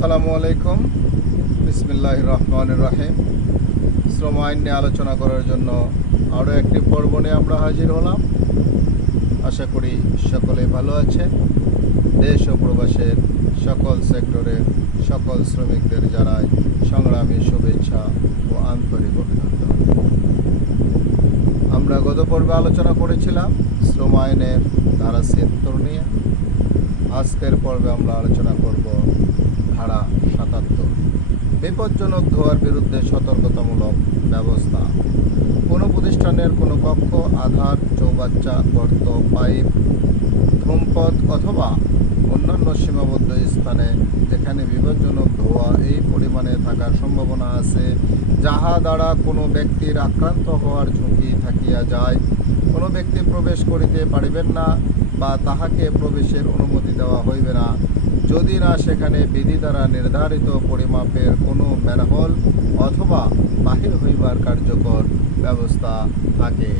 আসসালামু আলাইকুম। বিসমিল্লাহির রহমানির রহিম। শ্রম আইন নিয়ে আলোচনা করার জন্য আরও একটি পর্ব নিয়ে আমরা হাজির হলাম। আশা করি সকলে ভালো আছে। দেশ ও প্রবাসের সকল সেক্টরের সকল শ্রমিকদের জানাই সংগ্রামী শুভেচ্ছা ও আন্তরিক অভিনন্দন। আমরা গত পর্বে আলোচনা করেছিলাম শ্রম আইনের ধারা ৭৬ নিয়ে। আজকের পর্বে আমরা আলোচনা করব ধারা ৭৭, বিপজ্জনক ধোঁয়ার বিরুদ্ধে সতর্কতামূলক ব্যবস্থা। কোনো প্রতিষ্ঠানের কোনো কক্ষ, আধার, চৌবাচ্চা, গর্ত, পাইপ, ধূমপথ অথবা অন্যান্য সীমাবদ্ধ স্থানে যেখানে বিপজ্জনক ধোঁয়া এই পরিমাণে থাকার সম্ভাবনা আছে, যাহা দ্বারা কোনো ব্যক্তির আক্রান্ত হওয়ার ঝুঁকি থাকিয়া যায়, কোনো ব্যক্তি প্রবেশ করিতে পারিবেন না বা তাহাকে প্রবেশের অনুমতি দেওয়া হইবে না, যদি না সেখানে বিধি দ্বারা নির্ধারিত পরিমাপের কোনো ম্যানহোল অথবা বাহির হইবার কার্যকর ব্যবস্থা থাকে।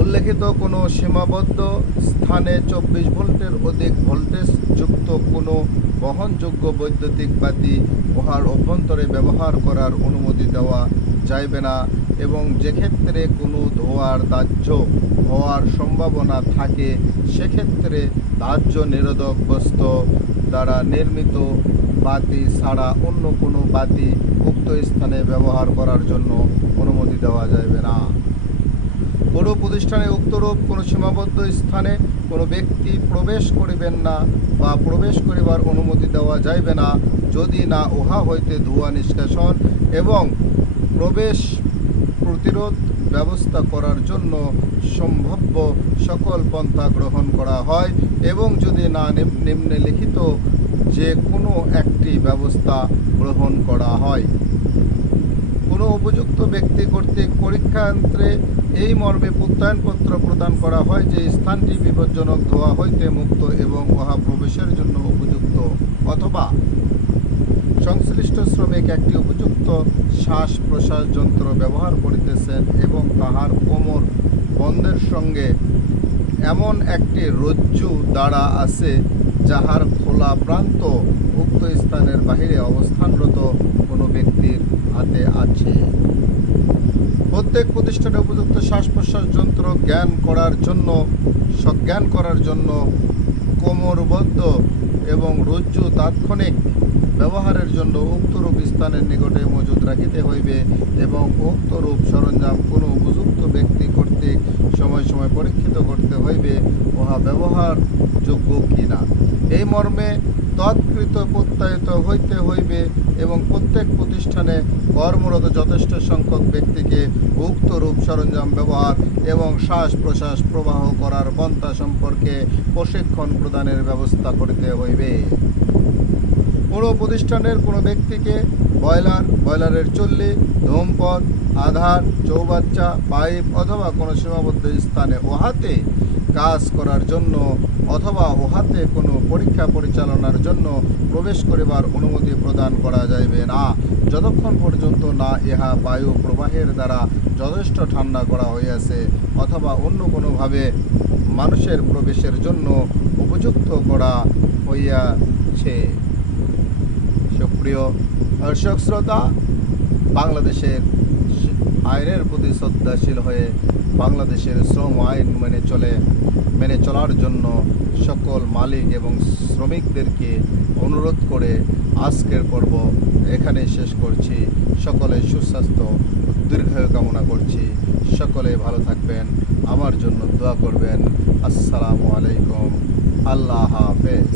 উল্লেখিত কোনো সীমাবদ্ধ স্থানে 24 ভোল্টের অধিক ভোল্টেজ যুক্ত কোনো বহনযোগ্য বৈদ্যুতিক বাতি উহার অভ্যন্তরে ব্যবহার করার অনুমতি দেওয়া যাইবে না এবং যেক্ষেত্রে কোনো ধোঁয়ার দাহ্য হওয়ার সম্ভাবনা থাকে সেক্ষেত্রে দাহ্য নিরোধক বস্তু দ্বারা নির্মিত বাতি ছাড়া অন্য কোনো বাতি উক্ত স্থানে ব্যবহার করার জন্য অনুমতি দেওয়া যাইবে না। কোনো প্রতিষ্ঠানে উক্তরূপ কোনো সীমাবদ্ধ স্থানে কোনো ব্যক্তি প্রবেশ করিবেন না বা প্রবেশ করিবার অনুমতি দেওয়া যাইবে না যদি না উহা হইতে ধোঁয়া নিষ্কাশন এবং প্রবেশ প্রতিরোধ ব্যবস্থা করার জন্য সম্ভাব্য সকল পন্থা গ্রহণ করা হয় এবং যদি না নিম্নলিখিত যে কোনো একটি ব্যবস্থা গ্রহণ করা হয়। কোনো উপযুক্ত ব্যক্তি কর্তৃক পরীক্ষান্ত্রে এই মর্মে প্রত্যয়নপত্র প্রদান করা হয় যে স্থানটি বিপজ্জনক ধোঁয়া হইতে মুক্ত এবং উহা প্রবেশের জন্য উপযুক্ত, অথবা সংশ্লিষ্ট শ্রমিক একটি উপযুক্ত শ্বাস প্রশ্বাস যন্ত্র ব্যবহার করিতেছেন এবং তাহার কোমর বন্ধের সঙ্গে এমন একটি রজ্জু দ্বারা আছে যাহার খোলা প্রান্ত উক্ত স্থানের বাহিরে অবস্থানরত কোনো ব্যক্তির হাতে আছে। প্রত্যেক প্রতিষ্ঠানে উপযুক্ত শ্বাস প্রশ্বাস যন্ত্র জ্ঞান করার জন্য কোমরবদ্ধ এবং রজ্জু তাৎক্ষণিক ব্যবহারের জন্য উক্তরূপ স্থানের নিকটে মজুদ রাখিতে হইবে এবং উক্তরূপ সরঞ্জাম কোনো উপযুক্ত ব্যক্তি কর্তৃক সময় সময় পরীক্ষিত করতে হইবে উহা ব্যবহারযোগ্য কিনা এই মর্মে তৎকৃত প্রত্যয়িত হইতে হইবে এবং প্রত্যেক প্রতিষ্ঠানে কর্মরত যথেষ্ট সংখ্যক ব্যক্তিকে উক্তরূপ সরঞ্জাম ব্যবহার এবং শ্বাস প্রশ্বাস প্রবাহ করার পন্থা সম্পর্কে প্রশিক্ষণ প্রদানের ব্যবস্থা করিতে হইবে। কোনো প্রতিষ্ঠানের কোনো ব্যক্তিকে বয়লারের চুল্লি, ধূমপথ, আধার, চৌবাচ্চা, পাইপ অথবা কোনো সীমাবদ্ধ স্থানে উহাতে কাজ করার জন্য অথবা উহাতে কোনো পরীক্ষা পরিচালনার জন্য প্রবেশ করিবার অনুমতি প্রদান করা যাইবে না যতক্ষণ পর্যন্ত না ইহা বায়ু প্রবাহের দ্বারা যথেষ্ট ঠান্ডা করা হইয়াছে অথবা অন্য কোনোভাবে মানুষের প্রবেশের জন্য উপযুক্ত করা হইয়াছে। সুপ্রিয় দর্শক শ্রোতা, বাংলাদেশের আইনের প্রতি শ্রদ্ধাশীল হয়ে বাংলাদেশের শ্রম আইন মেনে চলার জন্য সকল মালিক এবং শ্রমিকদেরকে অনুরোধ করে আজকের পর্ব এখানে শেষ করছি। সকলে সুস্বাস্থ্য দীর্ঘায়ু কামনা করছি। সকলে ভালো থাকবেন, আমার জন্য দোয়া করবেন। আসসালামু আলাইকুম, আল্লাহ হাফেজ।